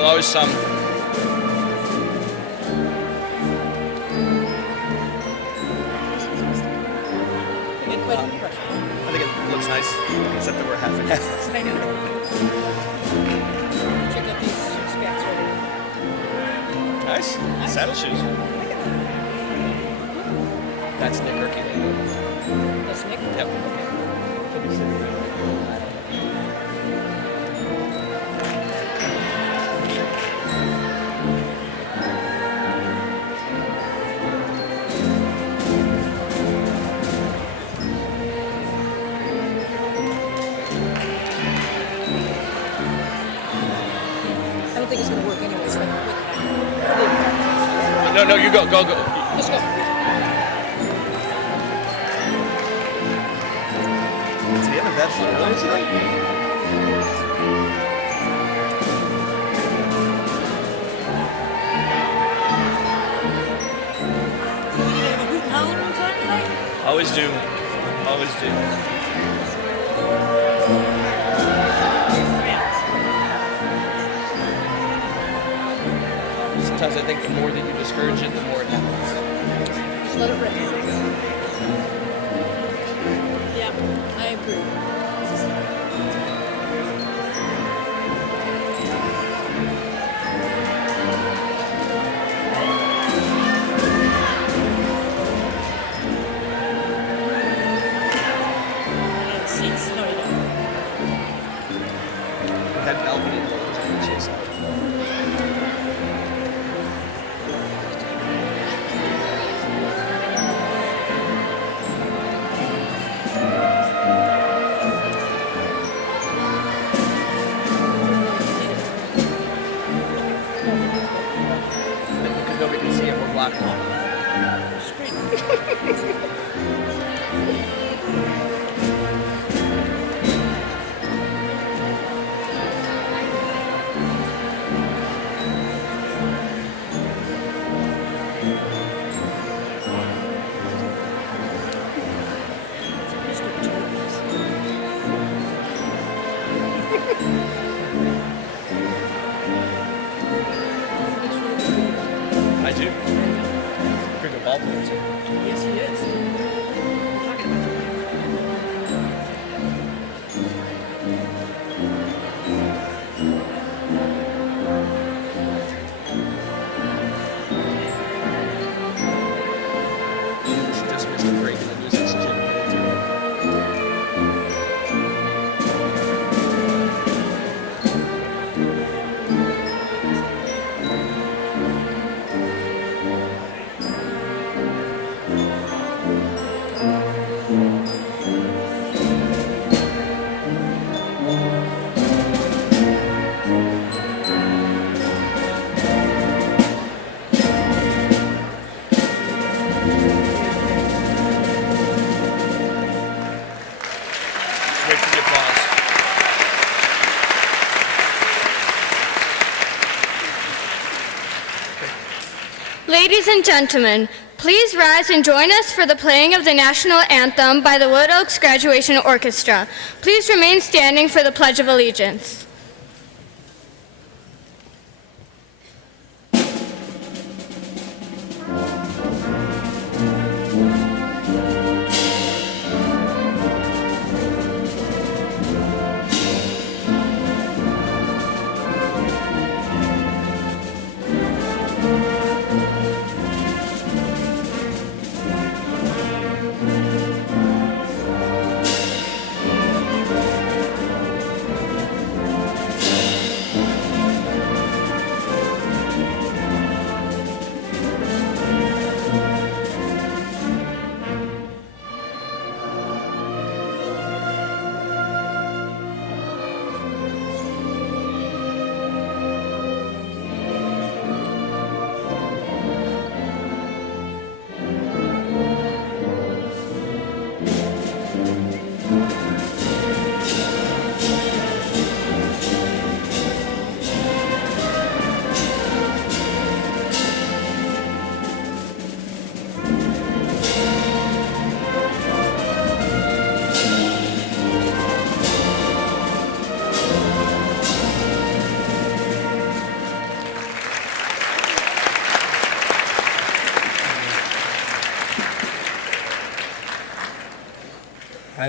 blow some. I think it looks nice, except that we're half and half. I know. Check out these specs right here. Nice. Saddle shoes. That's Nick Hercule. That's Nick? Yep. I don't think it's going to work anyways. No, you go. Let's go. Does he have a bad foot? Always do. Always do. Sometimes I think the more that you discourage it, the more it happens. Just let it rip. Yeah, I agree. And seats. No, you don't. We had balcony doors on the chase out. Because nobody can see it, we're blocking off. Screen. I do. Pretty good ball player too. Yes, he is. We're talking about you. She just missed a break in the music section. Wait for the applause. Ladies and gentlemen, please rise and join us for the playing of the national anthem by the Wood Oaks Graduation Orchestra. Please remain standing for the Pledge of Allegiance.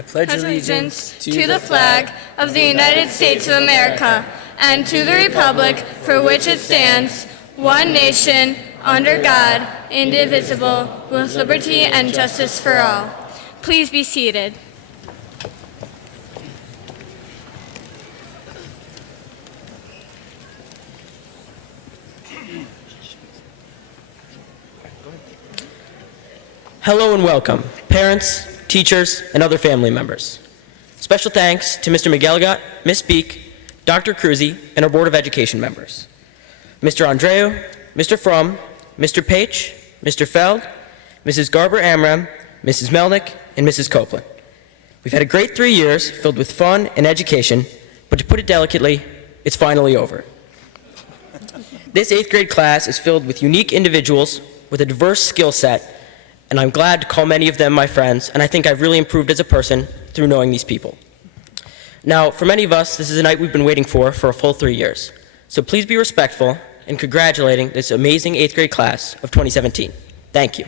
pledge allegiance to the flag of the United States of America and to the republic for which it stands, one nation, under God, indivisible, with liberty and justice for all. Please be seated. Hello and welcome, parents, teachers, and other family members. Special thanks to Mr. McGilligot, Ms. Beek, Dr. Cruzy, and our Board of Education members. Mr. Andreu, Mr. Frum, Mr. Page, Mr. Feld, Mrs. Garber-Amram, Mrs. Melnick, and Mrs. Copeland. We've had a great 3 years filled with fun and education, but to put it delicately, it's finally over. This 8th grade class is filled with unique individuals with a diverse skill set, and I'm glad to call many of them my friends, and I think I've really improved as a person through knowing these people. Now, for many of us, this is a night we've been waiting for a full 3 years. So please be respectful in congratulating this amazing 8th grade class of 2017. Thank you.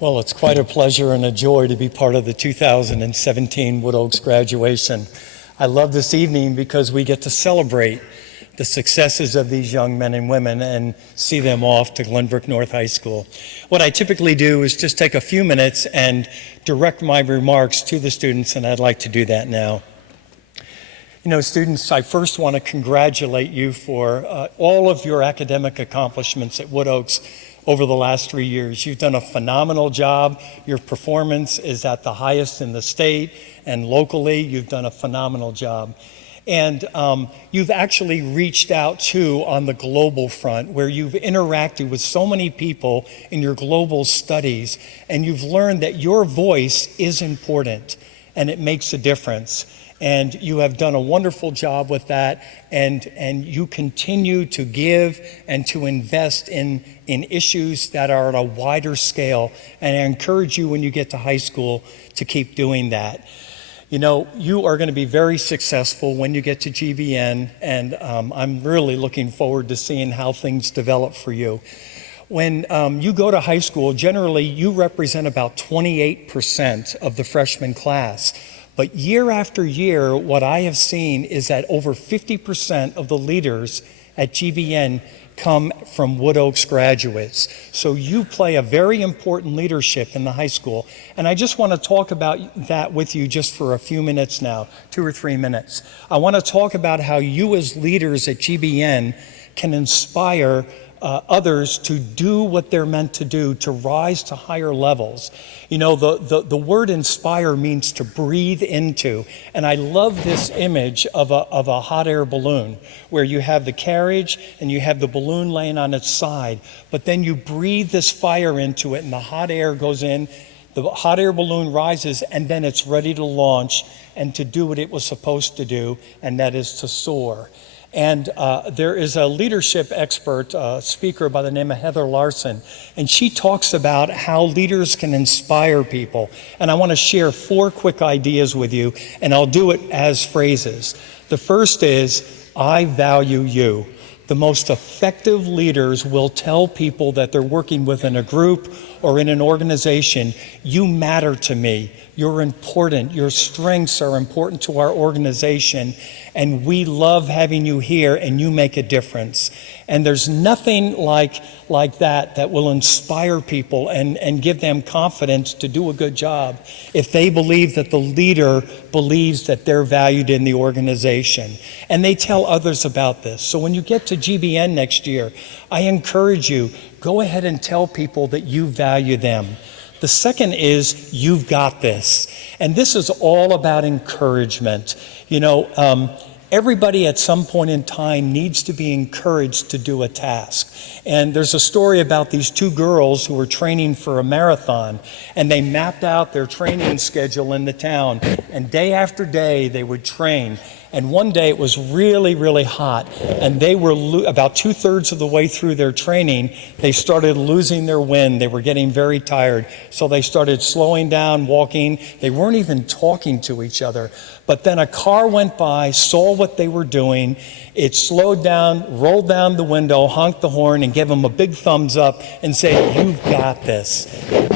Well, it's quite a pleasure and a joy to be part of the 2017 Wood Oaks graduation. I love this evening because we get to celebrate the successes of these young men and women and see them off to Glenbrook North High School. What I typically do is just take a few minutes and direct my remarks to the students, and I'd like to do that now. You know, students, I first want to congratulate you for all of your academic accomplishments at Wood Oaks over the last 3 years. You've done a phenomenal job. Your performance is at the highest in the state and locally. You've done a phenomenal job. And you've actually reached out too on the global front, where you've interacted with so many people in your global studies, and you've learned that your voice is important and it makes a difference. And you have done a wonderful job with that, and you continue to give and to invest in issues that are at a wider scale. And I encourage you when you get to high school to keep doing that. You know, you are going to be very successful when you get to GBN, and I'm really looking forward to seeing how things develop for you. When you go to high school, generally you represent about 28% of the freshman class. But year after year, what I have seen is that over 50% of the leaders at GBN come from Wood Oaks graduates. So you play a very important leadership in the high school. And I just want to talk about that with you just for a few minutes now, 2 or 3 minutes. I want to talk about how you as leaders at GBN can inspire others to do what they're meant to do, to rise to higher levels. You know, the word inspire means to breathe into. And I love this image of a hot air balloon, where you have the carriage and you have the balloon laying on its side, but then you breathe this fire into it and the hot air goes in, the hot air balloon rises, and then it's ready to launch and to do what it was supposed to do, and that is to soar. And there is a leadership expert, speaker by the name of Heather Larson, and she talks about how leaders can inspire people. And I want to share 4 quick ideas with you, and I'll do it as phrases. The first is, I value you. The most effective leaders will tell people that they're working within a group or in an organization, you matter to me, you're important, your strengths are important to our organization, and we love having you here, and you make a difference. And there's nothing like that will inspire people and give them confidence to do a good job if they believe that the leader believes that they're valued in the organization. And they tell others about this. So when you get to GBN next year, I encourage you, go ahead and tell people that you value them. The second is, you've got this. And this is all about encouragement. You know, everybody at some point in time needs to be encouraged to do a task. And there's a story about these 2 girls who were training for a marathon, and they mapped out their training schedule in the town, and day after day they would train. And one day it was really, really hot, and they were about 2/3 of the way through their training, they started losing their wind. They were getting very tired. So they started slowing down, walking. They weren't even talking to each other. But then a car went by, saw what they were doing. It slowed down, rolled down the window, honked the horn, and gave them a big thumbs up and said, "You've got this."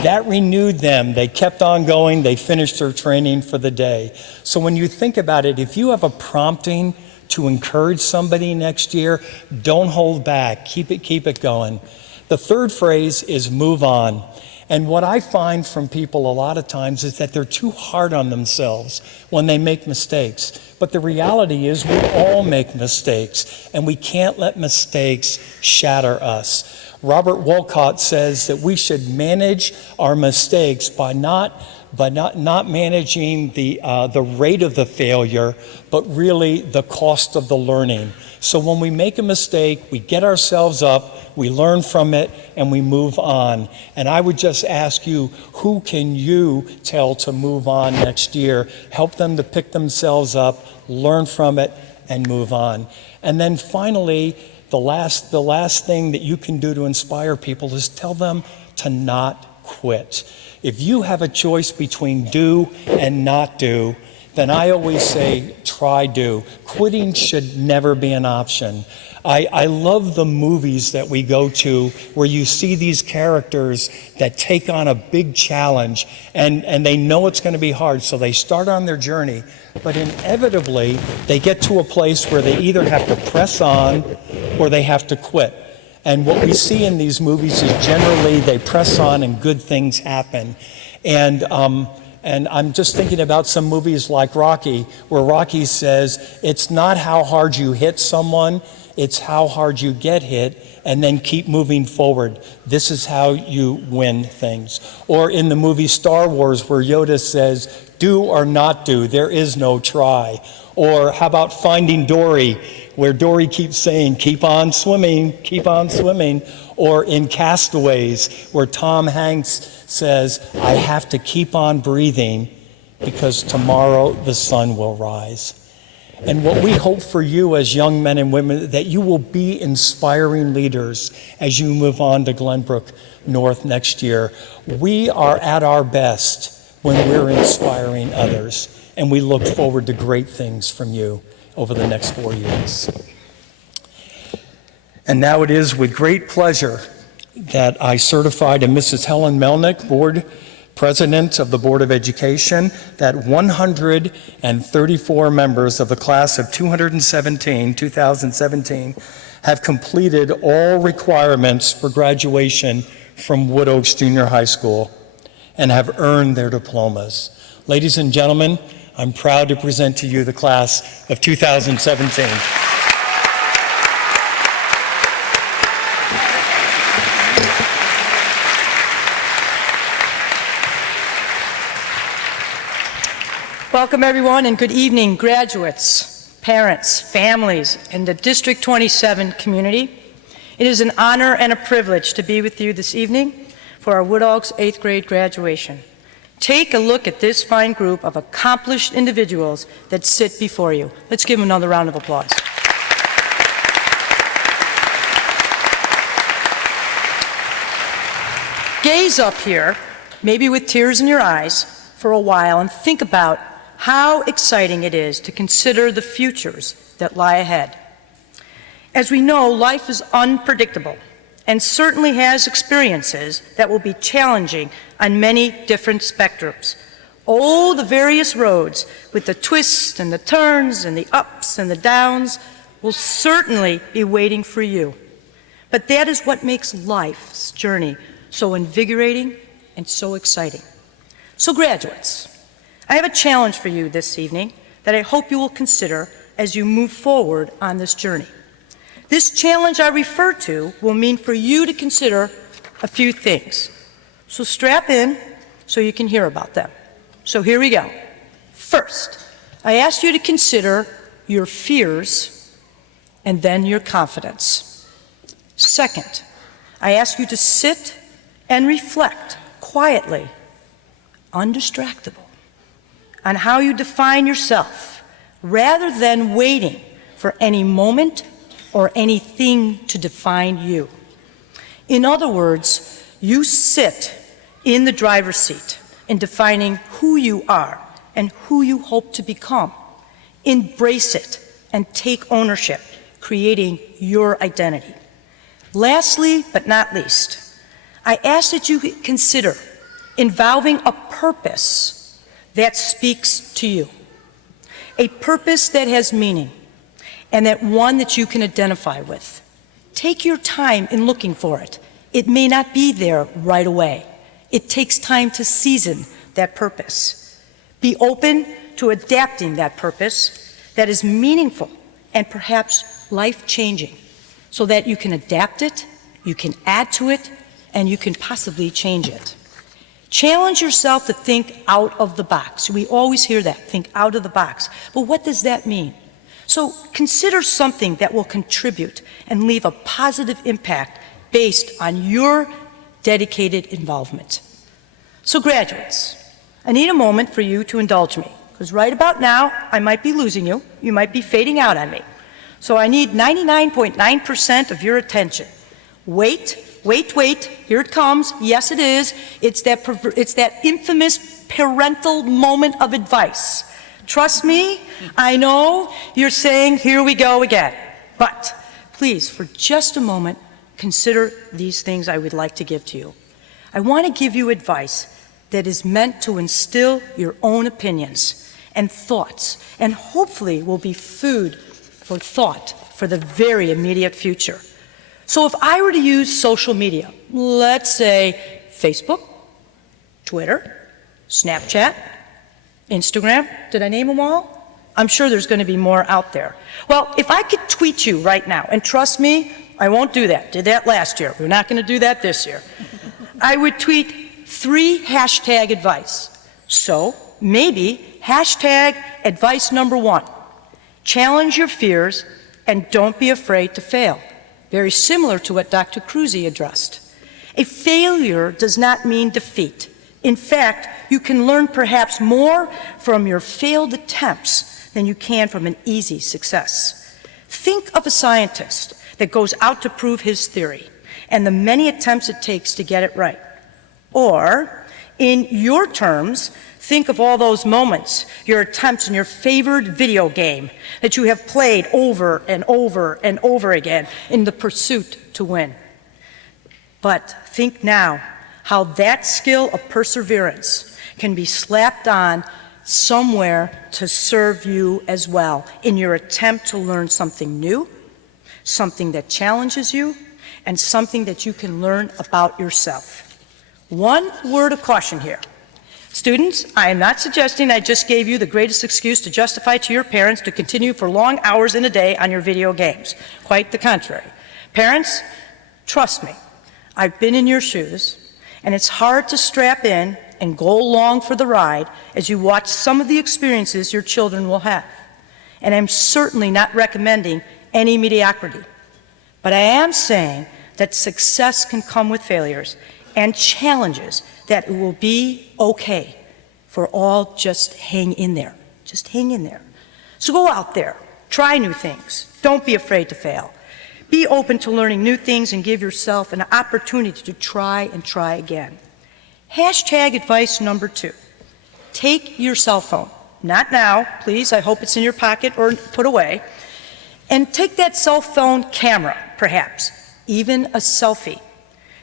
That renewed them. They kept on going. They finished their training for the day. So when you think about it, if you have a prompting to encourage somebody next year, don't hold back. Keep it going. The third phrase is move on. And what I find from people a lot of times is that they're too hard on themselves when they make mistakes. But the reality is we all make mistakes, and we can't let mistakes shatter us. Robert Wolcott says that we should manage our mistakes by not managing the rate of the failure, but really the cost of the learning. So when we make a mistake, we get ourselves up, we learn from it, and we move on. And I would just ask you, who can you tell to move on next year? Help them to pick themselves up, learn from it, and move on. And then finally, the last thing that you can do to inspire people is tell them to not quit. If you have a choice between do and not do, then I always say, try do. Quitting should never be an option. I love the movies that we go to where you see these characters that take on a big challenge and they know it's going to be hard, so they start on their journey. But inevitably, they get to a place where they either have to press on or they have to quit. And what we see in these movies is generally they press on and good things happen. And I'm just thinking about some movies like Rocky, where Rocky says, it's not how hard you hit someone, it's how hard you get hit, and then keep moving forward. This is how you win things. Or in the movie Star Wars, where Yoda says, do or not do, there is no try. Or how about Finding Dory, where Dory keeps saying, keep on swimming, keep on swimming. Or in Castaways, where Tom Hanks says, I have to keep on breathing because tomorrow the sun will rise. And what we hope for you as young men and women, that you will be inspiring leaders as you move on to Glenbrook North next year. We are at our best when we're inspiring others, and we look forward to great things from you over the next 4 years. And now it is with great pleasure that I certify to Mrs. Helen Melnick, Board President of the Board of Education, that 134 members of the class of 2017, have completed all requirements for graduation from Wood Oaks Junior High School and have earned their diplomas. Ladies and gentlemen, I'm proud to present to you the class of 2017. Welcome, everyone, and good evening, graduates, parents, families, and the District 27 community. It is an honor and a privilege to be with you this evening for our Wood Oaks 8th grade graduation. Take a look at this fine group of accomplished individuals that sit before you. Let's give them another round of applause. Gaze up here, maybe with tears in your eyes, for a while and think about how exciting it is to consider the futures that lie ahead. As we know, life is unpredictable and certainly has experiences that will be challenging on many different spectrums. Oh, the various roads with the twists and the turns and the ups and the downs will certainly be waiting for you. But that is what makes life's journey so invigorating and so exciting. So graduates, I have a challenge for you this evening that I hope you will consider as you move forward on this journey. This challenge I refer to will mean for you to consider a few things. So strap in so you can hear about them. So here we go. First, I ask you to consider your fears and then your confidence. Second, I ask you to sit and reflect quietly, undistractable, on how you define yourself, rather than waiting for any moment or anything to define you. In other words, you sit in the driver's seat in defining who you are and who you hope to become. Embrace it and take ownership, creating your identity. Lastly, but not least, I ask that you consider involving a purpose that speaks to you, a purpose that has meaning, and that one that you can identify with. Take your time in looking for it. It may not be there right away. It takes time to season that purpose. Be open to adapting that purpose that is meaningful and perhaps life-changing, so that you can adapt it, you can add to it, and you can possibly change it. Challenge yourself to think out of the box. We always hear that, think out of the box. But what does that mean? So consider something that will contribute and leave a positive impact based on your dedicated involvement. So graduates, I need a moment for you to indulge me, because right about now, I might be losing you. You might be fading out on me. So I need 99.9% of your attention. Wait, here it comes. Yes, it is. It's that infamous parental moment of advice. Trust me, I know you're saying, here we go again. But please, for just a moment, consider these things I would like to give to you. I want to give you advice that is meant to instill your own opinions and thoughts, and hopefully will be food for thought for the very immediate future. So if I were to use social media, let's say Facebook, Twitter, Snapchat, Instagram, did I name them all? I'm sure there's going to be more out there. Well, if I could tweet you right now, and trust me, I won't do that. Did that last year. We're not going to do that this year. I would tweet 3 hashtag advice. So maybe hashtag advice number 1, challenge your fears and don't be afraid to fail. Very similar to what Dr. Cruzy addressed. A failure does not mean defeat. In fact, you can learn perhaps more from your failed attempts than you can from an easy success. Think of a scientist that goes out to prove his theory and the many attempts it takes to get it right. Or, in your terms, think of all those moments, your attempts in your favored video game that you have played over and over and over again in the pursuit to win. But think now how that skill of perseverance can be slapped on somewhere to serve you as well in your attempt to learn something new, something that challenges you, and something that you can learn about yourself. One word of caution here. Students, I am not suggesting I just gave you the greatest excuse to justify to your parents to continue for long hours in a day on your video games. Quite the contrary. Parents, trust me, I've been in your shoes, and it's hard to strap in and go along for the ride as you watch some of the experiences your children will have. And I'm certainly not recommending any mediocrity. But I am saying that success can come with failures and challenges, that it will be okay for all just hang in there. Just hang in there. So go out there, try new things. Don't be afraid to fail. Be open to learning new things and give yourself an opportunity to try and try again. Hashtag advice number 2. Take your cell phone. Not now, please. I hope it's in your pocket or put away. And take that cell phone camera, perhaps, even a selfie.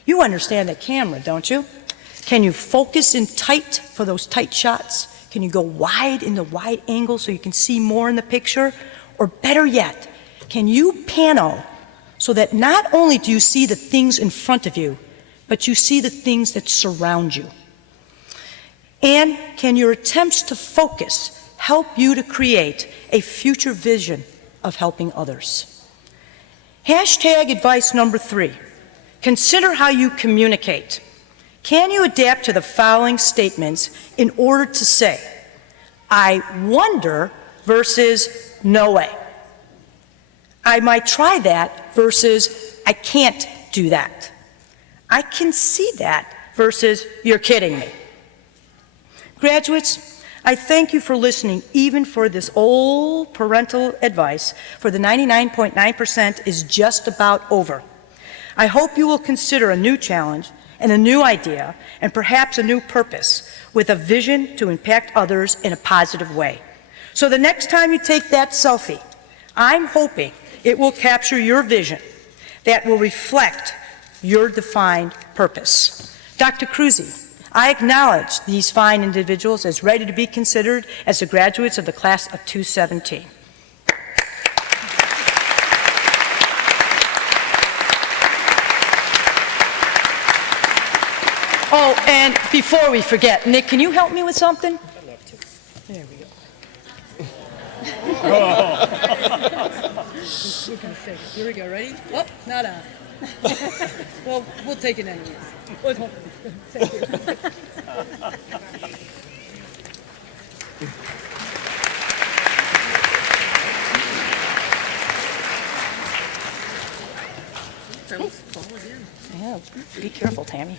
You understand the camera, don't you? Can you focus in tight for those tight shots? Can you go wide in the wide angle so you can see more in the picture? Or better yet, can you pano so that not only do you see the things in front of you, but you see the things that surround you? And can your attempts to focus help you to create a future vision of helping others? Hashtag advice number 3. Consider how you communicate. Can you adapt to the following statements in order to say, I wonder versus no way? I might try that versus I can't do that. I can see that versus you're kidding me. Graduates, I thank you for listening, even for this old parental advice, for the 99.9% is just about over. I hope you will consider a new challenge and a new idea and perhaps a new purpose with a vision to impact others in a positive way. So the next time you take that selfie, I'm hoping it will capture your vision that will reflect your defined purpose. Dr. Cruzy, I acknowledge these fine individuals as ready to be considered as the graduates of the class of 2017. Oh, and before we forget, Nick, can you help me with something? I'd love to. There we go. We're gonna fake it. Here we go. Ready? Oh, not on. Well, we'll take it anyway. Thank you. Yeah, be careful, Tammy.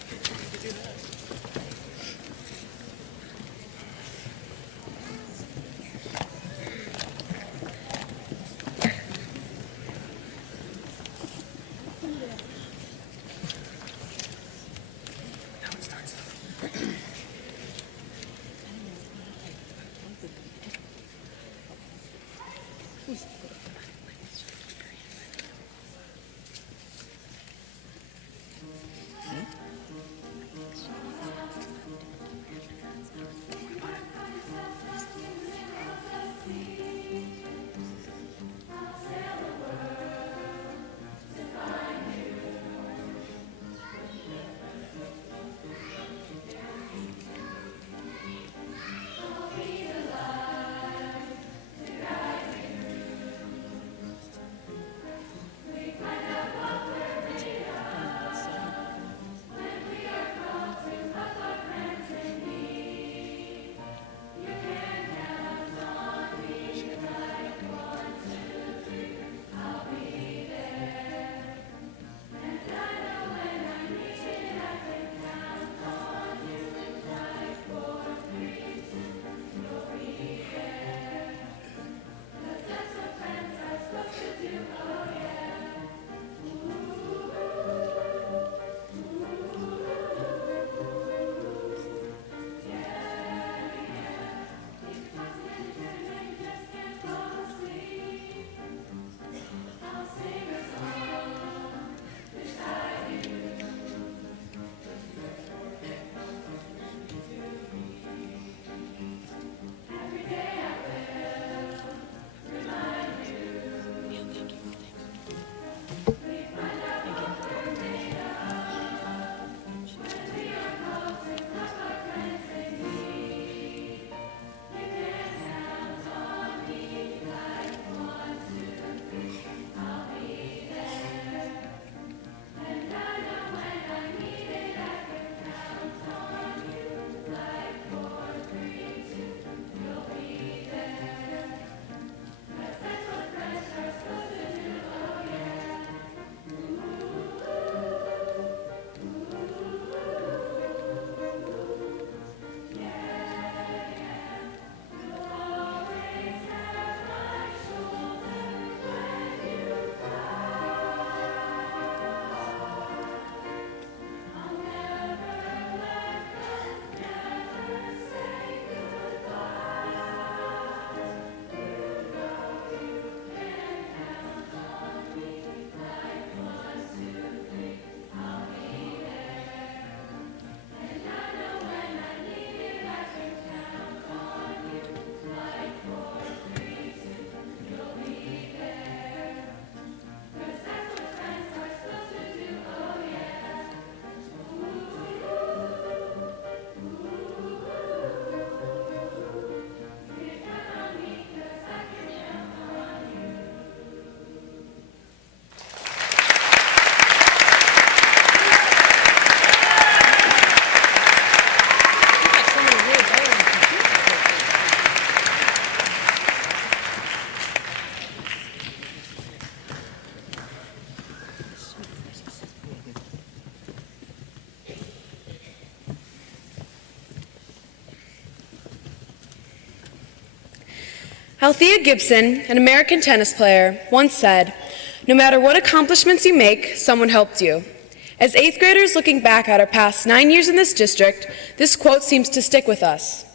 Althea Gibson, an American tennis player, once said, "No matter what accomplishments you make, someone helped you." As 8th graders looking back at our past 9 years in this district, this quote seems to stick with us.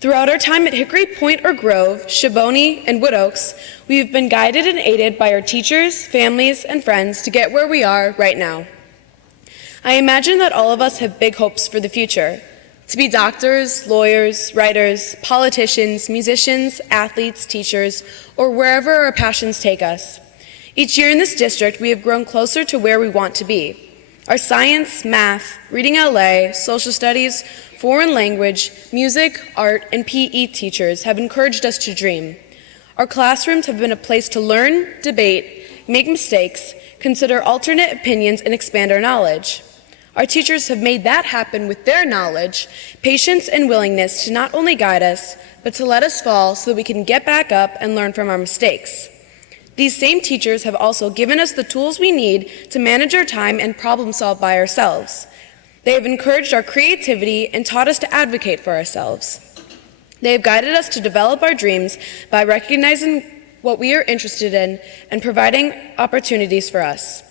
Throughout our time at Hickory Point or Grove, Shiboney, and Wood Oaks, we have been guided and aided by our teachers, families, and friends to get where we are right now. I imagine that all of us have big hopes for the future. To be doctors, lawyers, writers, politicians, musicians, athletes, teachers, or wherever our passions take us. Each year in this district, we have grown closer to where we want to be. Our science, math, reading LA, social studies, foreign language, music, art, and PE teachers have encouraged us to dream. Our classrooms have been a place to learn, debate, make mistakes, consider alternate opinions, and expand our knowledge. Our teachers have made that happen with their knowledge, patience, and willingness to not only guide us, but to let us fall so that we can get back up and learn from our mistakes. These same teachers have also given us the tools we need to manage our time and problem solve by ourselves. They have encouraged our creativity and taught us to advocate for ourselves. They have guided us to develop our dreams by recognizing what we are interested in and providing opportunities for us.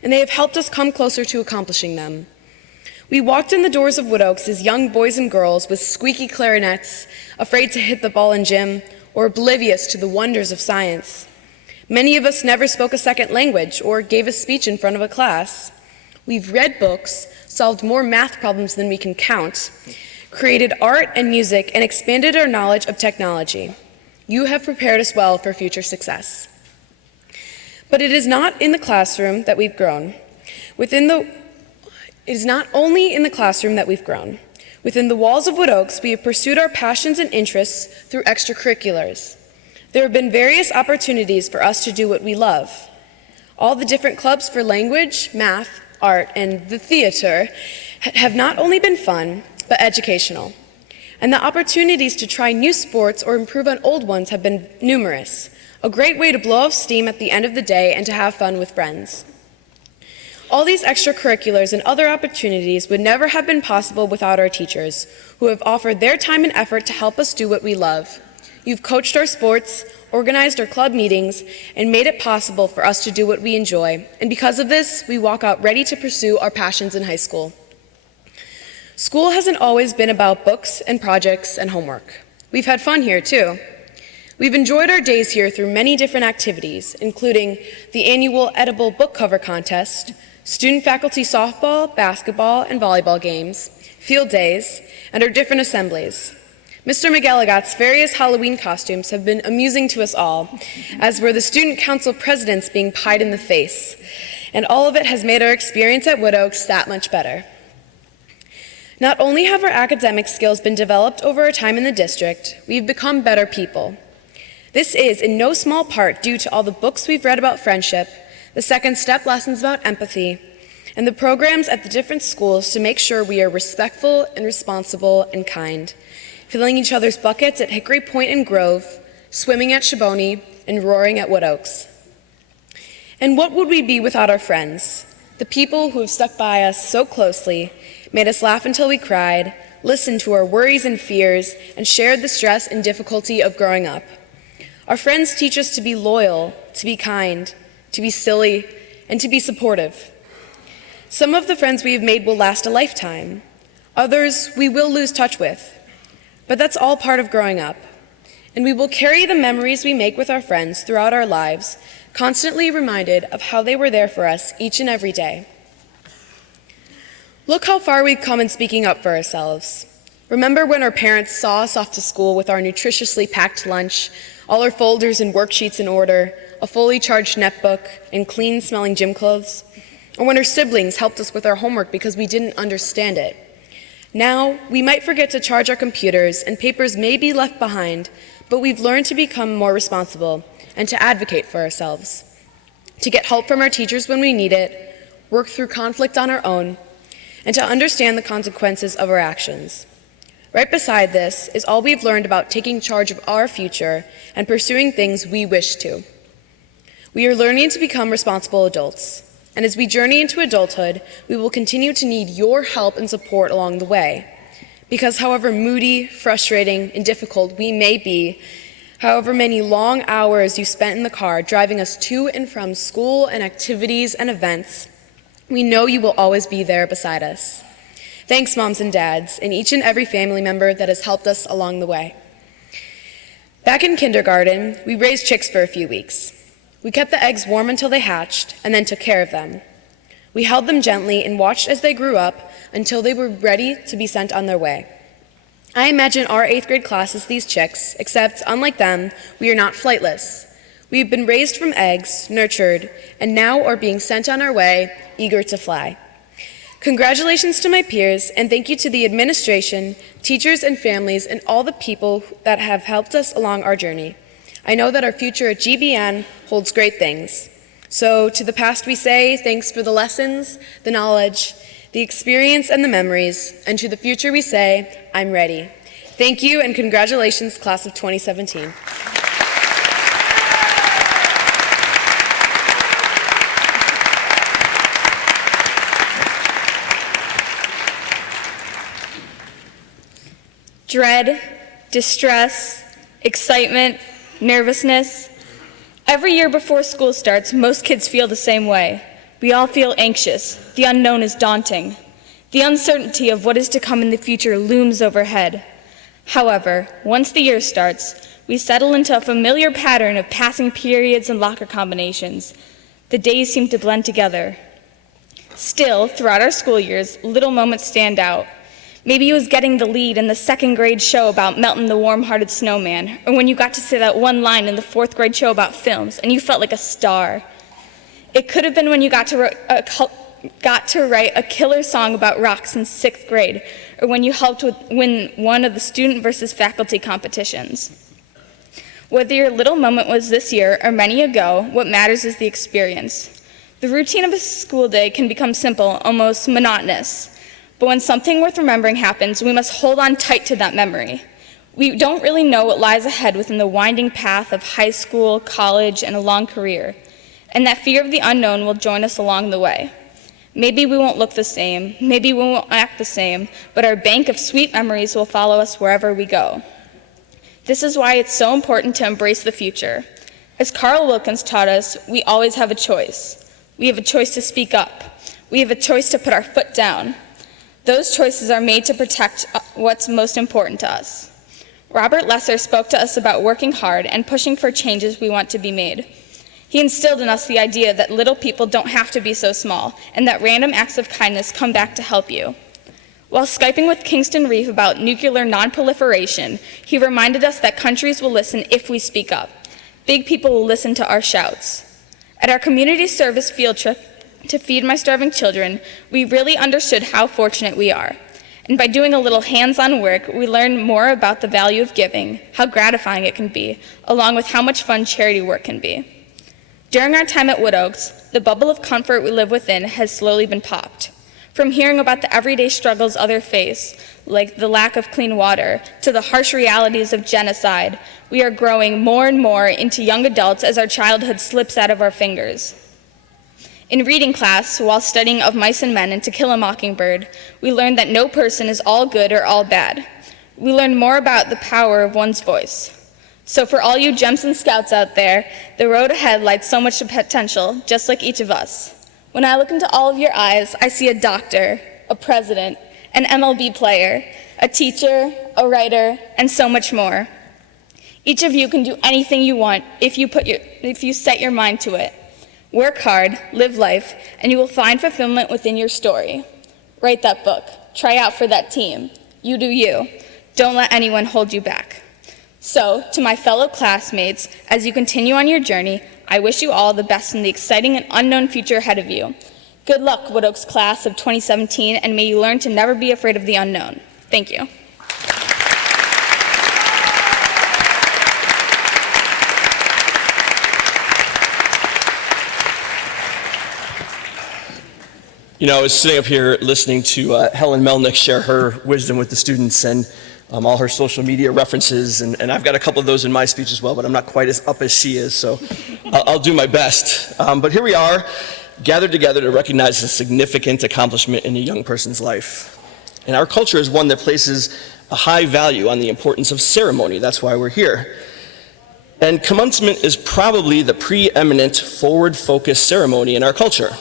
And they have helped us come closer to accomplishing them. We walked in the doors of Wood Oaks as young boys and girls with squeaky clarinets, afraid to hit the ball in gym, or oblivious to the wonders of science. Many of us never spoke a second language or gave a speech in front of a class. We've read books, solved more math problems than we can count, created art and music, and expanded our knowledge of technology. You have prepared us well for future success. But it is not in the classroom that we've grown. It is not only in the classroom that we've grown. Within the walls of Wood Oaks, we have pursued our passions and interests through extracurriculars. There have been various opportunities for us to do what we love. All the different clubs for language, math, art, and the theater have not only been fun, but educational. And the opportunities to try new sports or improve on old ones have been numerous. A great way to blow off steam at the end of the day and to have fun with friends. All these extracurriculars and other opportunities would never have been possible without our teachers, who have offered their time and effort to help us do what we love. You've coached our sports, organized our club meetings, and made it possible for us to do what we enjoy. And because of this, we walk out ready to pursue our passions in high school. School hasn't always been about books and projects and homework. We've had fun here, too. We've enjoyed our days here through many different activities, including the annual edible book cover contest, student-faculty softball, basketball, and volleyball games, field days, and our different assemblies. Mr. McGilligot's various Halloween costumes have been amusing to us all, as were the student council presidents being pied in the face, and all of it has made our experience at Wood Oaks that much better. Not only have our academic skills been developed over our time in the district, we've become better people. This is in no small part due to all the books we've read about friendship, the second step lessons about empathy, and the programs at the different schools to make sure we are respectful and responsible and kind, filling each other's buckets at Hickory Point and Grove, swimming at Shiboney, and roaring at Wood Oaks. And what would we be without our friends? The people who have stuck by us so closely, made us laugh until we cried, listened to our worries and fears, and shared the stress and difficulty of growing up. Our friends teach us to be loyal, to be kind, to be silly, and to be supportive. Some of the friends we have made will last a lifetime. Others we will lose touch with. But that's all part of growing up. And we will carry the memories we make with our friends throughout our lives, constantly reminded of how they were there for us each and every day. Look how far we've come in speaking up for ourselves. Remember when our parents saw us off to school with our nutritiously packed lunch, all our folders and worksheets in order, a fully charged netbook, and clean-smelling gym clothes? Or when our siblings helped us with our homework because we didn't understand it? Now, we might forget to charge our computers, and papers may be left behind, but we've learned to become more responsible and to advocate for ourselves, to get help from our teachers when we need it, work through conflict on our own, and to understand the consequences of our actions. Right beside this is all we've learned about taking charge of our future and pursuing things we wish to. We are learning to become responsible adults, and as we journey into adulthood, we will continue to need your help and support along the way. Because however moody, frustrating, and difficult we may be, however many long hours you spent in the car driving us to and from school and activities and events, we know you will always be there beside us. Thanks, moms and dads, and each and every family member that has helped us along the way. Back in kindergarten, we raised chicks for a few weeks. We kept the eggs warm until they hatched and then took care of them. We held them gently and watched as they grew up until they were ready to be sent on their way. I imagine our 8th grade class is these chicks, except unlike them, we are not flightless. We have been raised from eggs, nurtured, and now are being sent on our way, eager to fly. Congratulations to my peers, and thank you to the administration, teachers and families, and all the people that have helped us along our journey. I know that our future at GBN holds great things. So to the past we say, thanks for the lessons, the knowledge, the experience, and the memories, and to the future we say, I'm ready. Thank you, and congratulations, class of 2017. Dread, distress, excitement, nervousness. Every year before school starts, most kids feel the same way. We all feel anxious. The unknown is daunting. The uncertainty of what is to come in the future looms overhead. However, once the year starts, we settle into a familiar pattern of passing periods and locker combinations. The days seem to blend together. Still, throughout our school years, little moments stand out. Maybe it was getting the lead in the 2nd grade show about Melton the Warm-Hearted Snowman, or when you got to say that one line in the 4th grade show about films and you felt like a star. It could have been when you got to write a killer song about rocks in 6th grade, or when you helped win one of the student versus faculty competitions. Whether your little moment was this year or many ago, what matters is the experience. The routine of a school day can become simple, almost monotonous. But when something worth remembering happens, we must hold on tight to that memory. We don't really know what lies ahead within the winding path of high school, college, and a long career. And that fear of the unknown will join us along the way. Maybe we won't look the same, maybe we won't act the same, but our bank of sweet memories will follow us wherever we go. This is why it's so important to embrace the future. As Carl Wilkins taught us, we always have a choice. We have a choice to speak up. We have a choice to put our foot down. Those choices are made to protect what's most important to us. Robert Lesser spoke to us about working hard and pushing for changes we want to be made. He instilled in us the idea that little people don't have to be so small, and that random acts of kindness come back to help you. While Skyping with Kingston Reef about nuclear non-proliferation, he reminded us that countries will listen if we speak up. Big people will listen to our shouts. At our community service field trip to feed my starving children, we really understood how fortunate we are. And by doing a little hands-on work, we learned more about the value of giving, how gratifying it can be, along with how much fun charity work can be. During our time at Wood Oaks, the bubble of comfort we live within has slowly been popped. From hearing about the everyday struggles others face, like the lack of clean water, to the harsh realities of genocide, we are growing more and more into young adults as our childhood slips out of our fingers. In reading class, while studying Of Mice and Men and To Kill a Mockingbird, we learned that no person is all good or all bad. We learned more about the power of one's voice. So for all you Gems and Scouts out there, the road ahead lies so much potential, just like each of us. When I look into all of your eyes, I see a doctor, a president, an MLB player, a teacher, a writer, and so much more. Each of you can do anything you want if you set your mind to it. Work hard, live life, and you will find fulfillment within your story. Write that book. Try out for that team. You do you. Don't let anyone hold you back. So, to my fellow classmates, as you continue on your journey, I wish you all the best in the exciting and unknown future ahead of you. Good luck, Wood Oaks class of 2017, and may you learn to never be afraid of the unknown. Thank you. You know, I was sitting up here listening to Helen Melnick share her wisdom with the students and all her social media references, and I've got a couple of those in my speech as well, but I'm not quite as up as she is, so I'll do my best. But here we are, gathered together to recognize a significant accomplishment in a young person's life. And our culture is one that places a high value on the importance of ceremony. That's why we're here. And commencement is probably the preeminent forward-focused ceremony in our culture.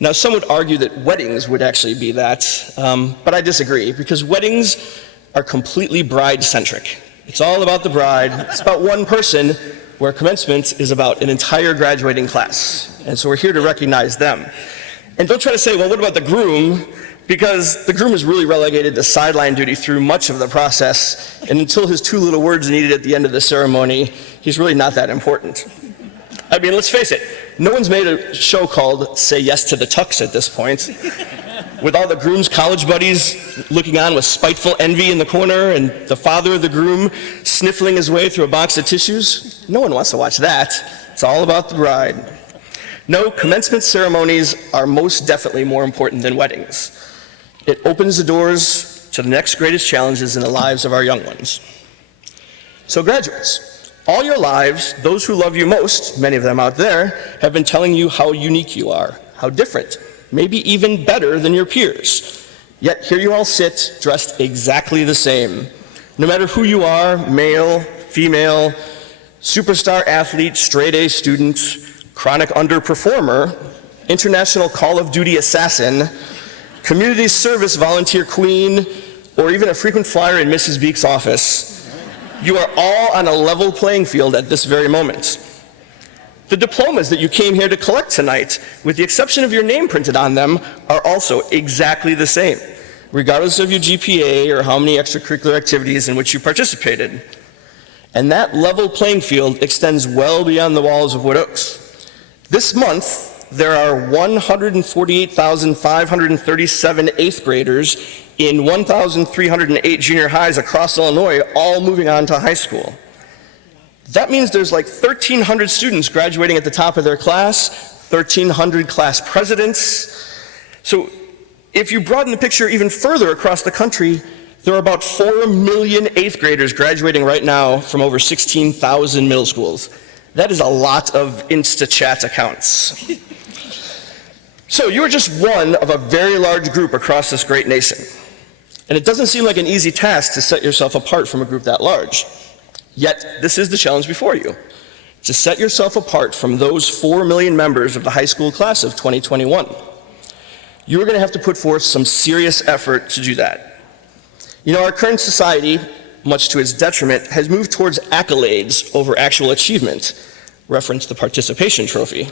Now, some would argue that weddings would actually be that, but I disagree, because weddings are completely bride-centric. It's all about the bride. It's about one person, where commencement is about an entire graduating class. And so we're here to recognize them. And don't try to say, well, what about the groom? Because the groom is really relegated to sideline duty through much of the process, and until his two little words needed at the end of the ceremony, he's really not that important. I mean, let's face it, no one's made a show called Say Yes to the Tux at this point, with all the groom's college buddies looking on with spiteful envy in the corner, and the father of the groom sniffling his way through a box of tissues. No one wants to watch that. It's all about the bride. No, commencement ceremonies are most definitely more important than weddings. It opens the doors to the next greatest challenges in the lives of our young ones. So graduates, all your lives, those who love you most, many of them out there, have been telling you how unique you are, how different, maybe even better than your peers. Yet here you all sit, dressed exactly the same. No matter who you are, male, female, superstar athlete, straight-A student, chronic underperformer, international Call of Duty assassin, community service volunteer queen, or even a frequent flyer in Mrs. Beek's office, you are all on a level playing field at this very moment. The diplomas that you came here to collect tonight, with the exception of your name printed on them, are also exactly the same, regardless of your GPA or how many extracurricular activities in which you participated. And that level playing field extends well beyond the walls of Wood Oaks. This month, there are 148,537 eighth graders in 1,308 junior highs across Illinois, all moving on to high school. That means there's like 1,300 students graduating at the top of their class, 1,300 class presidents. So if you broaden the picture even further across the country, there are about 4 million eighth graders graduating right now from over 16,000 middle schools. That is a lot of InstaChat accounts. So you are just one of a very large group across this great nation. And it doesn't seem like an easy task to set yourself apart from a group that large. Yet, this is the challenge before you, to set yourself apart from those 4 million members of the high school class of 2021. You are going to have to put forth some serious effort to do that. You know, our current society, much to its detriment, has moved towards accolades over actual achievement. Reference the participation trophy.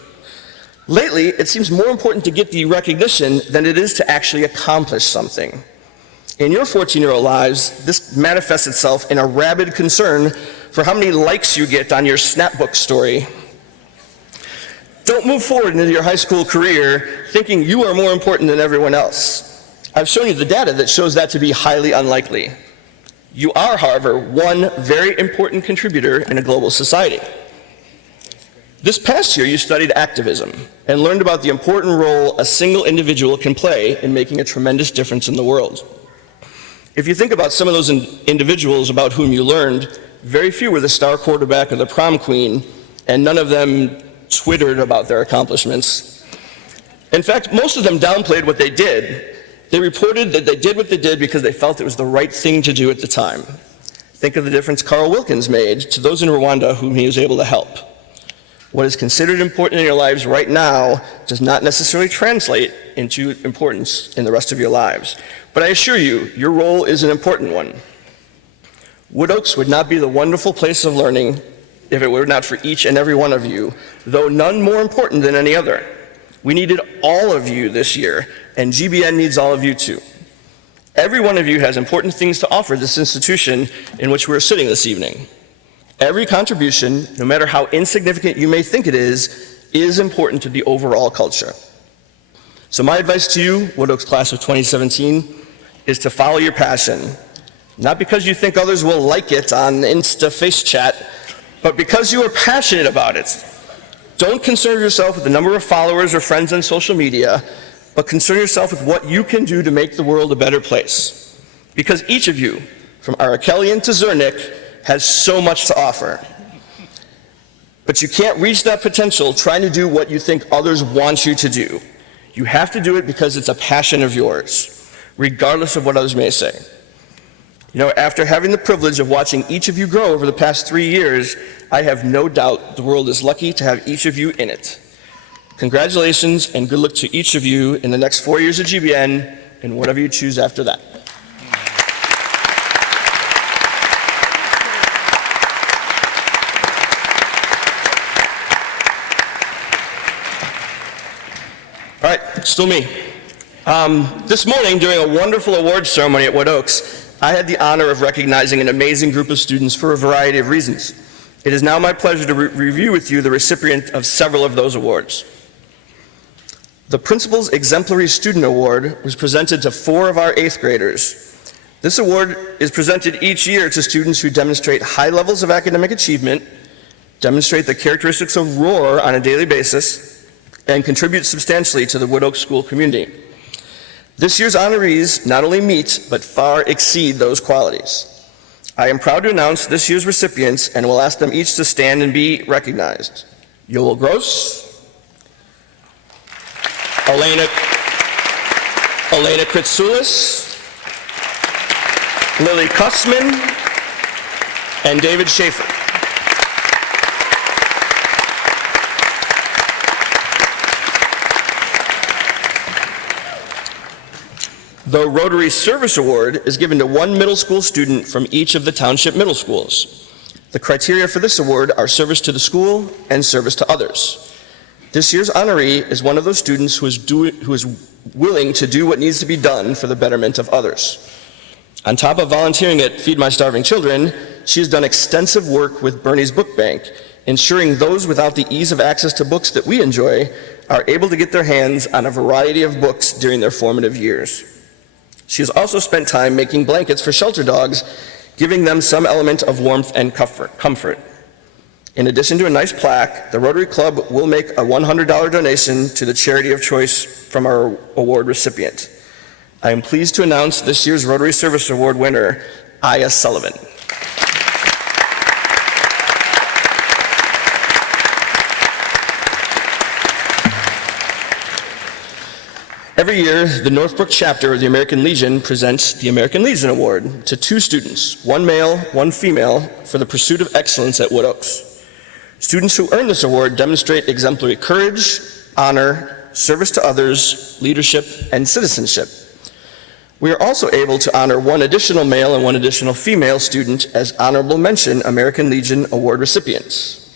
Lately, it seems more important to get the recognition than it is to actually accomplish something. In your 14-year-old lives, this manifests itself in a rabid concern for how many likes you get on your Snapbook story. Don't move forward into your high school career thinking you are more important than everyone else. I've shown you the data that shows that to be highly unlikely. You are, however, one very important contributor in a global society. This past year, you studied activism and learned about the important role a single individual can play in making a tremendous difference in the world. If you think about some of those individuals about whom you learned, very few were the star quarterback or the prom queen, and none of them Twittered about their accomplishments. In fact, most of them downplayed what they did. They reported that they did what they did because they felt it was the right thing to do at the time. Think of the difference Carl Wilkins made to those in Rwanda whom he was able to help. What is considered important in your lives right now does not necessarily translate into importance in the rest of your lives. But I assure you, your role is an important one. Wood Oaks would not be the wonderful place of learning if it were not for each and every one of you, though none more important than any other. We needed all of you this year, and GBN needs all of you too. Every one of you has important things to offer this institution in which we're sitting this evening. Every contribution, no matter how insignificant you may think it is important to the overall culture. So my advice to you, Wood Oaks class of 2017, is to follow your passion. Not because you think others will like it on Insta Face Chat, but because you are passionate about it. Don't concern yourself with the number of followers or friends on social media, but concern yourself with what you can do to make the world a better place. Because each of you, from Arakelian to Zernick, has so much to offer. But you can't reach that potential trying to do what you think others want you to do. You have to do it because it's a passion of yours, regardless of what others may say. You know, after having the privilege of watching each of you grow over the past 3 years, I have no doubt the world is lucky to have each of you in it. Congratulations and good luck to each of you in the next 4 years of GBN and whatever you choose after that. All right, still me. This morning, during a wonderful awards ceremony at Wood Oaks, I had the honor of recognizing an amazing group of students for a variety of reasons. It is now my pleasure to review with you the recipient of several of those awards. The Principal's Exemplary Student Award was presented to 4 of our 8th graders. This award is presented each year to students who demonstrate high levels of academic achievement, demonstrate the characteristics of roar on a daily basis, and contribute substantially to the Wood Oaks school community. This year's honorees not only meet, but far exceed those qualities. I am proud to announce this year's recipients and will ask them each to stand and be recognized. Yoel Gross, Elena Kritsoulis, Lily Kussman, and David Schaefer. The Rotary Service Award is given to 1 middle school student from each of the township middle schools. The criteria for this award are service to the school and service to others. This year's honoree is one of those students who is willing to do what needs to be done for the betterment of others. On top of volunteering at Feed My Starving Children, she has done extensive work with Bernie's Book Bank, ensuring those without the ease of access to books that we enjoy are able to get their hands on a variety of books during their formative years. She has also spent time making blankets for shelter dogs, giving them some element of warmth and comfort. In addition to a nice plaque, the Rotary Club will make a $100 donation to the charity of choice from our award recipient. I am pleased to announce this year's Rotary Service Award winner, Aya Sullivan. Every year, the Northbrook chapter of the American Legion presents the American Legion Award to 2 students, 1 male, 1 female, for the pursuit of excellence at Wood Oaks. Students who earn this award demonstrate exemplary courage, honor, service to others, leadership, and citizenship. We are also able to honor 1 additional male and 1 additional female student as honorable mention American Legion Award recipients.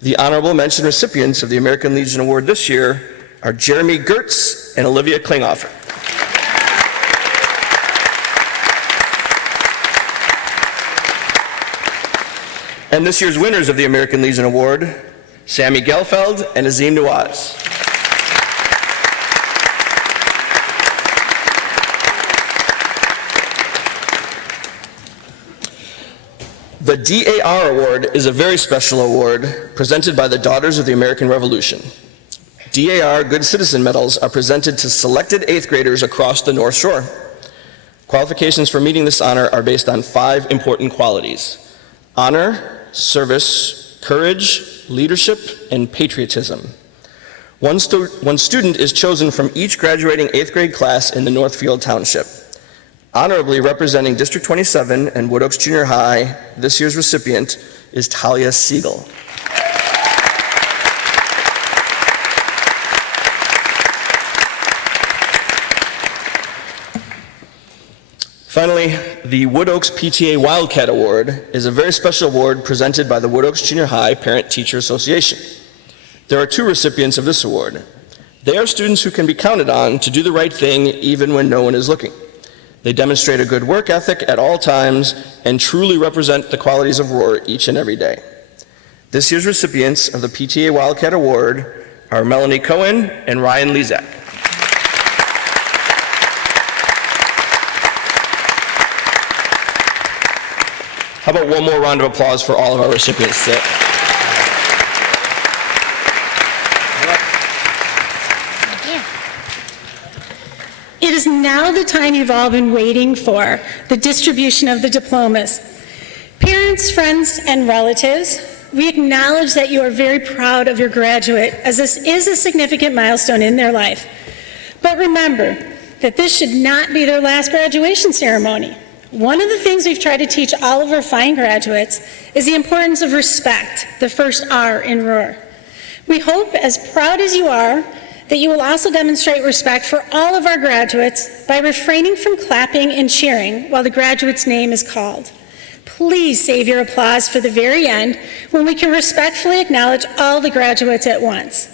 The honorable mention recipients of the American Legion Award this year are Jeremy Gertz and Olivia Klinghoffer. And this year's winners of the American Legion Award, Sammy Gelfeld and Azim Nawaz. The DAR Award is a very special award presented by the Daughters of the American Revolution. DAR Good Citizen Medals are presented to selected 8th graders across the North Shore. Qualifications for meeting this honor are based on 5 important qualities: honor, service, courage, leadership, and patriotism. One student is chosen from each graduating 8th grade class in the Northfield Township. Honorably representing District 27 and Wood Oaks Junior High, this year's recipient is Talia Siegel. Finally, the Wood Oaks PTA Wildcat Award is a very special award presented by the Wood Oaks Junior High Parent-Teacher Association. There are 2 recipients of this award. They are students who can be counted on to do the right thing even when no one is looking. They demonstrate a good work ethic at all times and truly represent the qualities of roar each and every day. This year's recipients of the PTA Wildcat Award are Melanie Cohen and Ryan Lezak. How about one more round of applause for all of our recipients today? It is now the time you've all been waiting for, the distribution of the diplomas. Parents, friends, and relatives, we acknowledge that you are very proud of your graduate, as this is a significant milestone in their life. But remember that this should not be their last graduation ceremony. One of the things we've tried to teach all of our fine graduates is the importance of respect, the first R in ROAR. We hope, as proud as you are, that you will also demonstrate respect for all of our graduates by refraining from clapping and cheering while the graduate's name is called. Please save your applause for the very end when we can respectfully acknowledge all the graduates at once.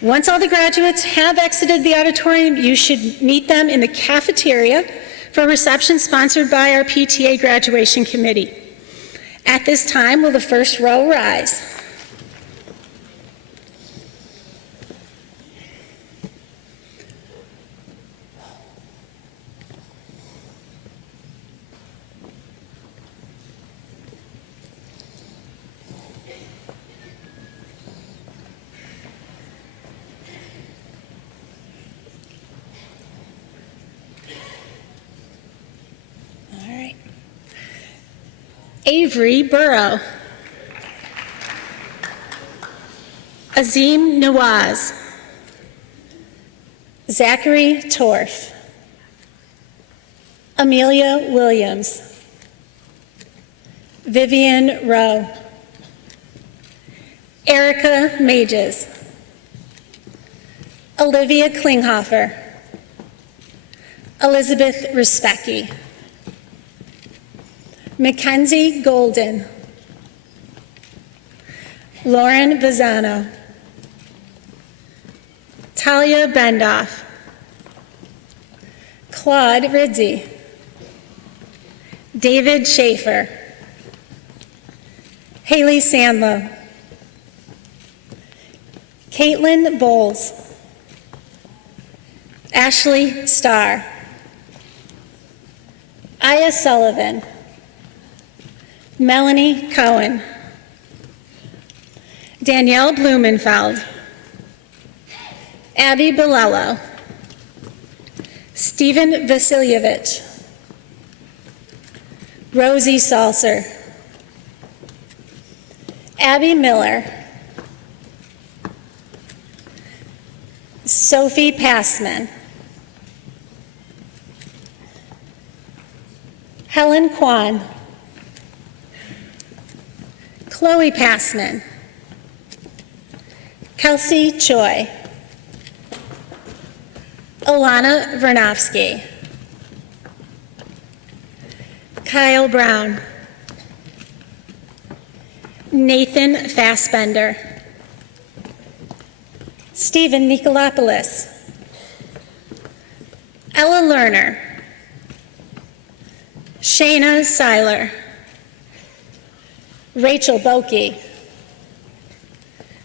Once all the graduates have exited the auditorium, you should meet them in the cafeteria for a reception sponsored by our PTA graduation committee. At this time, will the first row rise? Avery Burrow. Azim Nawaz. Zachary Torf. Amelia Williams. Vivian Rowe. Erica Mages. Olivia Klinghofer. Elizabeth Respecki. Mackenzie Golden. Lauren Bazzano. Talia Bendoff. Claude Ridzi. David Schaefer. Haley Sandlow. Caitlin Bowles. Ashley Starr. Aya Sullivan. Melanie Cohen. Danielle Blumenfeld. Abby Bilello. Stephen Vasilyevich. Rosie Salser. Abby Miller. Sophie Passman. Helen Kwan. Chloe Passman. Kelsey Choi. Alana Vernovsky. Kyle Brown. Nathan Fassbender. Stephen Nicolopoulos. Ella Lerner. Shayna Seiler. Rachel Boki.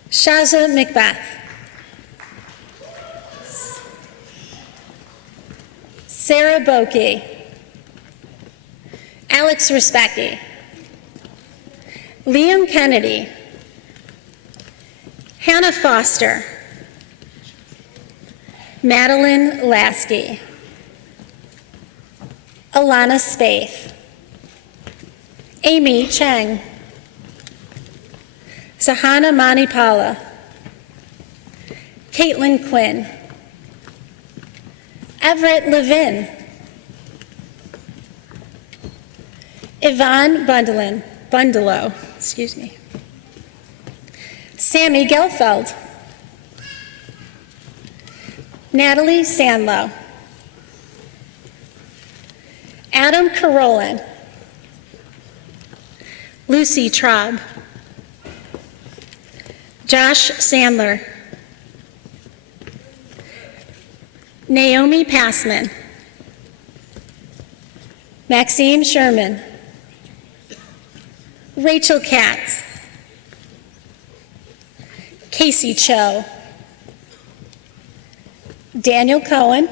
Shaza Macbeth. Sarah Boki. Alex Respecki. Liam Kennedy. Hannah Foster. Madeline Lasky. Alana Spaeth. Amy Cheng. Sahana Manipala. Caitlin Quinn. Everett Levin. Yvonne Bundalo, Sammy Gelfeld. Natalie Sandlow. Adam Carolin. Lucy Traub. Josh Sandler. Naomi Passman. Maxime Sherman. Rachel Katz. Casey Cho. Daniel Cohen.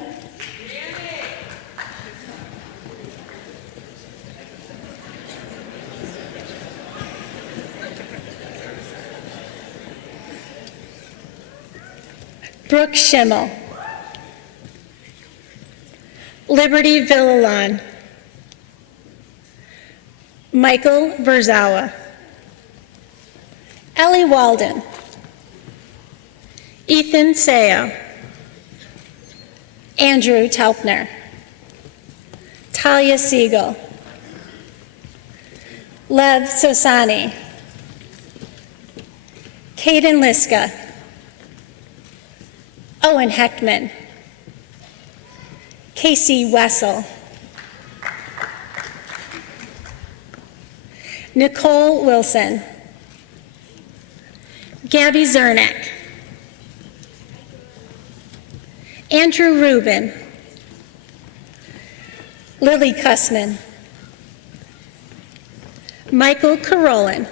Brooke Schimmel. Liberty Villalon. Michael Berzawa. Ellie Walden. Ethan Seo. Andrew Telpner. Talia Siegel. Lev Sosani, Caden Liska, Owen Heckman, Casey Wessel, Nicole Wilson, Gabby Zernick, Andrew Rubin, Lily Kussman, Michael Karolin,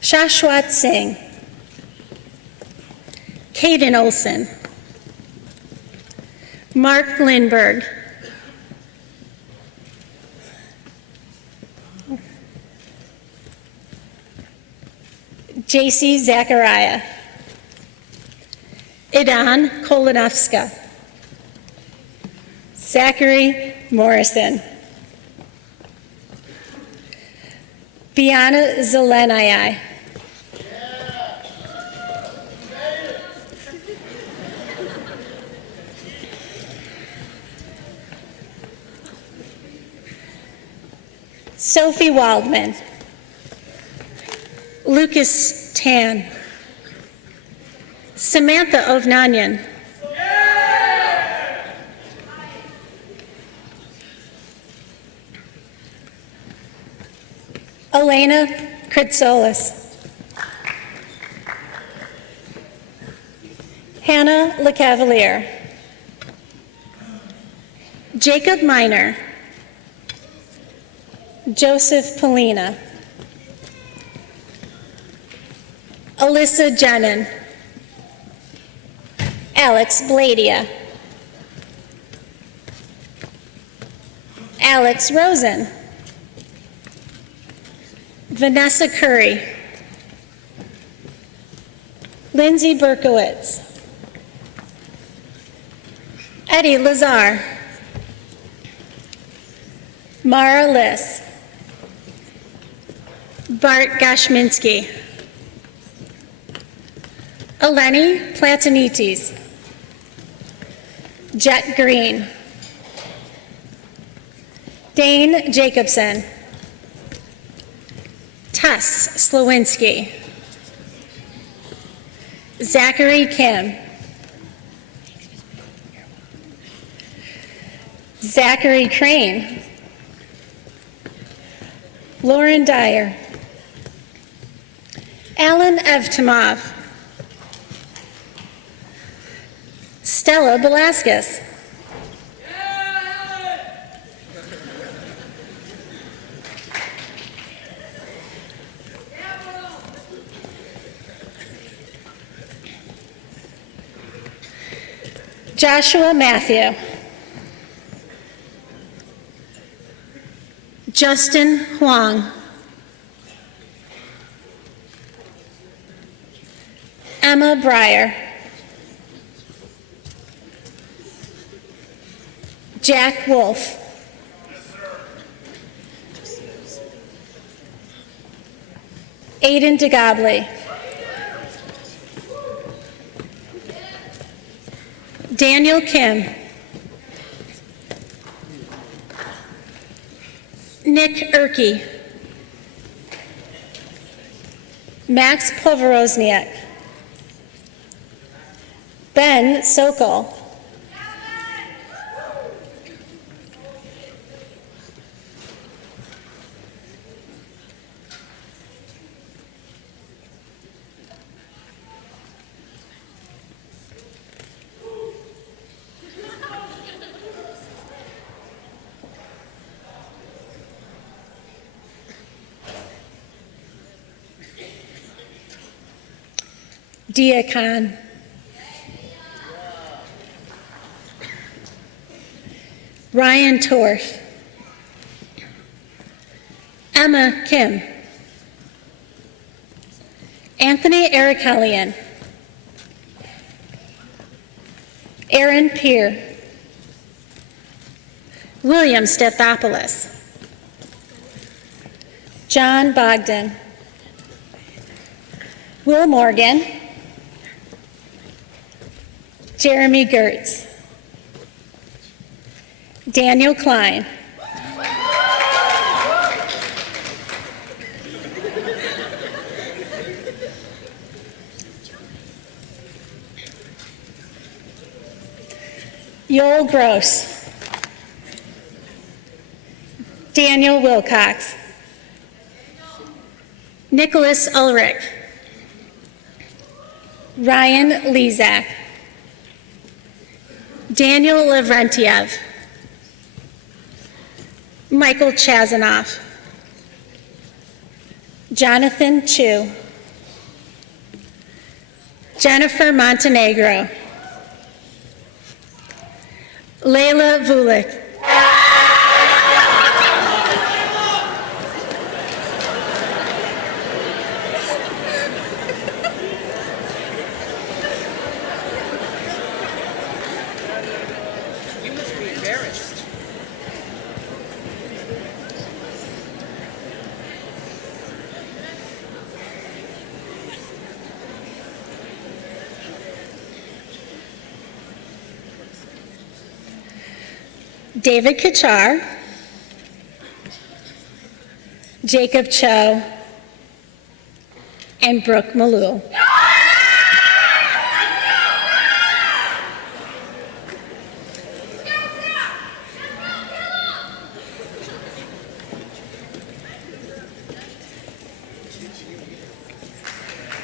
Shashwat Singh, Caden Olson, Mark Lindberg, JC Zachariah, Idan Kolonovska, Zachary Morrison, Biana Zelenayai, Sophie Waldman, Lucas Tan, Samantha Ovnanian, Elena Kritsolis, Hannah LeCavalier, Jacob Miner, Joseph Polina, Alyssa Jenin, Alex Bladia, Alex Rosen, Vanessa Curry, Lindsay Berkowitz, Eddie Lazar, Mara Liss, Bart Gashminsky, Eleni Platanitis, Jet Green, Dane Jacobson, Tess Slowinski, Zachary Kim, Zachary Crane, Lauren Dyer, Alan Evtimov, Stella Velasquez, Joshua Matthew, Justin Huang, Emma Breyer, Jack Wolf, Aiden DeGobley, Daniel Kim, Nick Erkey, Max Povorozniak, Ben Sokol, Dia Khan, Ryan Torf, Emma Kim, Anthony Erichellian, Aaron Peer, William Stathopoulos, John Bogdan, Will Morgan, Jeremy Gertz, Daniel Klein, Yoel Gross. Daniel Wilcox. Nicholas Ulrich. Ryan Lezak. Daniel Lavrentiev. Michael Chazanoff. Jonathan Chu. Jennifer Montenegro. Layla Vulik. You must be embarrassed. David Kachar. Jacob Cho. And Brooke Malou.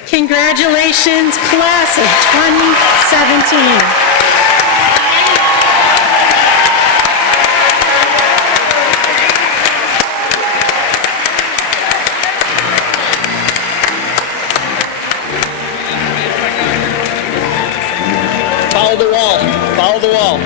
Congratulations, class of 2017. Follow the wall. Follow the wall.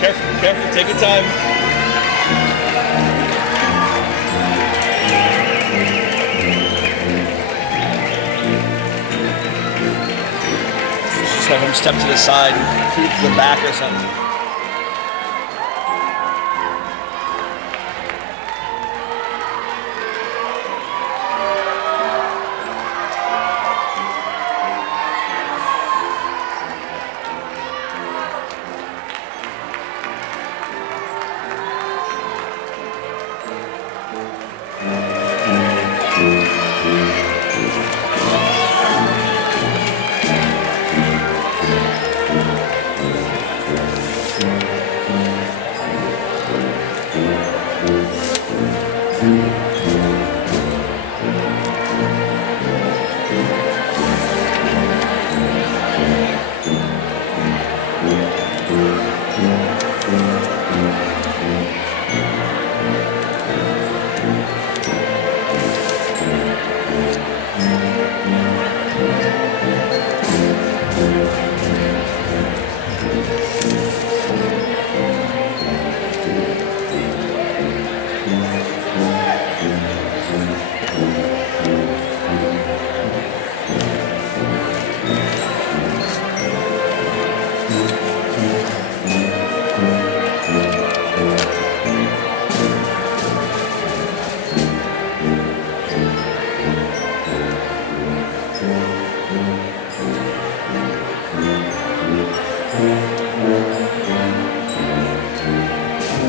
Careful, careful, take your time. Just have him step to the side and peek to the back or something.